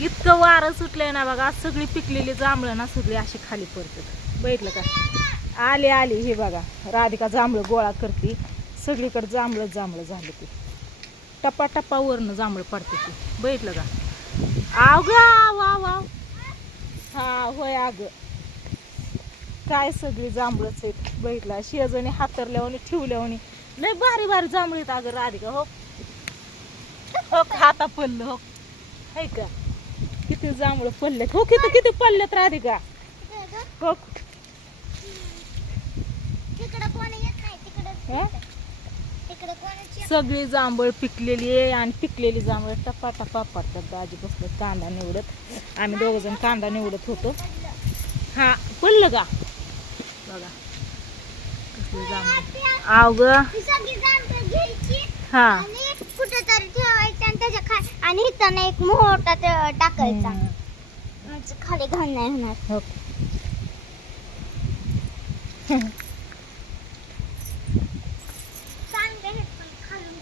इतकं वारं सुटलंय ना बघा, सगळी पिकलेली जांभळं ना सगळी अशी खाली पडतात. बघितलं का? आले आले हे बघा, राधिका जांभळं गोळा करते. सगळीकडे जांभळं जांभळं झालं ते, टप्पा टप्पावरनं जांभळं पडते ते. बघितलं का? आव ग, वा वा. हा होय अगं, काय सगळी जांभळच आहेत. बघितलं, शेजाने हातरल्यावानी ठेवल्यावानी लय भारी भारी जांभळ आहेत अगं राधिका. हो हो हाता पडलं हो, है का? किती जांभळं पडलेत हो, किती किती पडलेत राधिका. हो हा? सगळी जांभळ पिकलेली आहे आणि पिकलेली जांभळ टप्पा टप्पा पडतात. दाजी बसले कांदा निवडत, आम्ही दोघ जण कांदा निवडत होतो. हा पडलं का बघा कसली जांभळ. आव ग, हा कुठेतरी ठेवायचं आणि त्याच्या आणि इथं एक मोठा टाकायचा, खाली घाण नाही होणार. हो. चांगले आहेत पण खालून